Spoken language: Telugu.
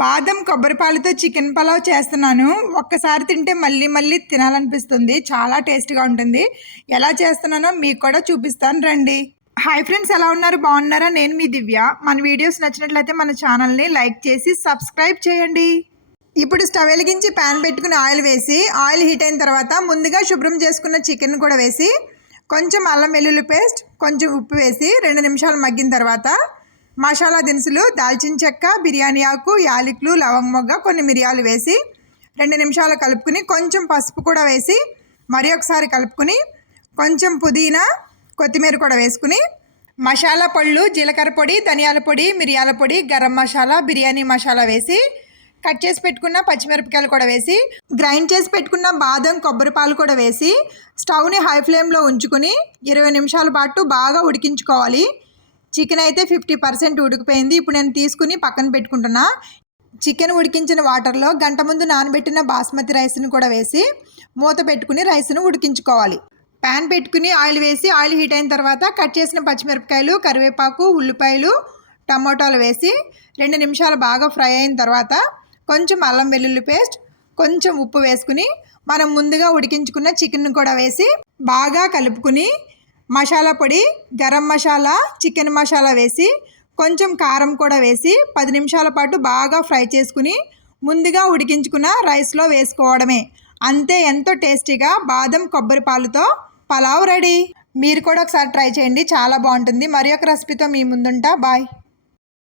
బాదం కొబ్బరి పాలతో చికెన్ పలావ్ చేస్తున్నాను. ఒక్కసారి తింటే మళ్ళీ మళ్ళీ తినాలనిపిస్తుంది. చాలా టేస్ట్గా ఉంటుంది. ఎలా చేస్తున్నానో మీకు కూడా చూపిస్తాను రండి. హాయ్ ఫ్రెండ్స్, ఎలా ఉన్నారు? బాగున్నారా? నేను మీ దివ్య. మన వీడియోస్ నచ్చినట్లయితే మన ఛానల్ని లైక్ చేసి సబ్స్క్రైబ్ చేయండి. ఇప్పుడు స్టవ్ వెలిగించి ప్యాన్ పెట్టుకుని ఆయిల్ వేసి, ఆయిల్ హీట్ అయిన తర్వాత ముందుగా శుభ్రం చేసుకున్న చికెన్ కూడా వేసి, కొంచెం అల్లం వెల్లుల్లి పేస్ట్, కొంచెం ఉప్పు వేసి 2 నిమిషాలు మగ్గిన తర్వాత మసాలా దినుసులు దాల్చిన చెక్క, బిర్యానీ ఆకు, యాలకులు, లవంగ మొగ్గ, కొన్ని మిరియాలు వేసి 2 నిమిషాలు కలుపుకుని, కొంచెం పసుపు కూడా వేసి మరి ఒకసారి కలుపుకుని, కొంచెం పుదీనా, కొత్తిమీర కూడా వేసుకుని, మసాలా పళ్ళు, జీలకర్ర పొడి, ధనియాల పొడి, మిరియాల పొడి, గరం మసాలా, బిర్యానీ మసాలా వేసి, కట్ చేసి పెట్టుకున్న పచ్చిమిరపకాయలు కూడా వేసి, గ్రైండ్ చేసి పెట్టుకున్న బాదం కొబ్బరి పాలు కూడా వేసి స్టవ్ని హై ఫ్లేమ్లో ఉంచుకుని 20 నిమిషాల పాటు బాగా ఉడికించుకోవాలి. చికెన్ అయితే 50% ఉడికిపోయింది. ఇప్పుడు నేను తీసుకుని పక్కన పెట్టుకుంటున్నా. చికెన్ ఉడికించిన వాటర్లో గంట ముందు నానబెట్టిన బాస్మతి రైస్ని కూడా వేసి మూత పెట్టుకుని రైస్ను ఉడికించుకోవాలి. ప్యాన్ పెట్టుకుని ఆయిల్ వేసి, ఆయిల్ హీట్ అయిన తర్వాత కట్ చేసిన పచ్చిమిరపకాయలు, కరివేపాకు, ఉల్లిపాయలు, టమోటాలు వేసి 2 నిమిషాలు బాగా ఫ్రై అయిన తర్వాత కొంచెం అల్లం వెల్లుల్లి పేస్ట్, కొంచెం ఉప్పు వేసుకుని మనం ముందుగా ఉడికించుకున్న చికెన్ కూడా వేసి బాగా కలుపుకుని, మసాలా పొడి, గరం మసాలా, చికెన్ మసాలా వేసి కొంచెం కారం కూడా వేసి 10 నిమిషాల పాటు బాగా ఫ్రై చేసుకుని ముందుగా ఉడికించుకున్న రైస్లో వేసుకోవడమే. అంతే, ఎంతో టేస్టీగా బాదం కొబ్బరి పాలతో పలావ్ రెడీ. మీరు కూడా ఒకసారి ట్రై చేయండి, చాలా బాగుంటుంది. మరి ఒక రెసిపీతో మీ ముందుంటా. బాయ్.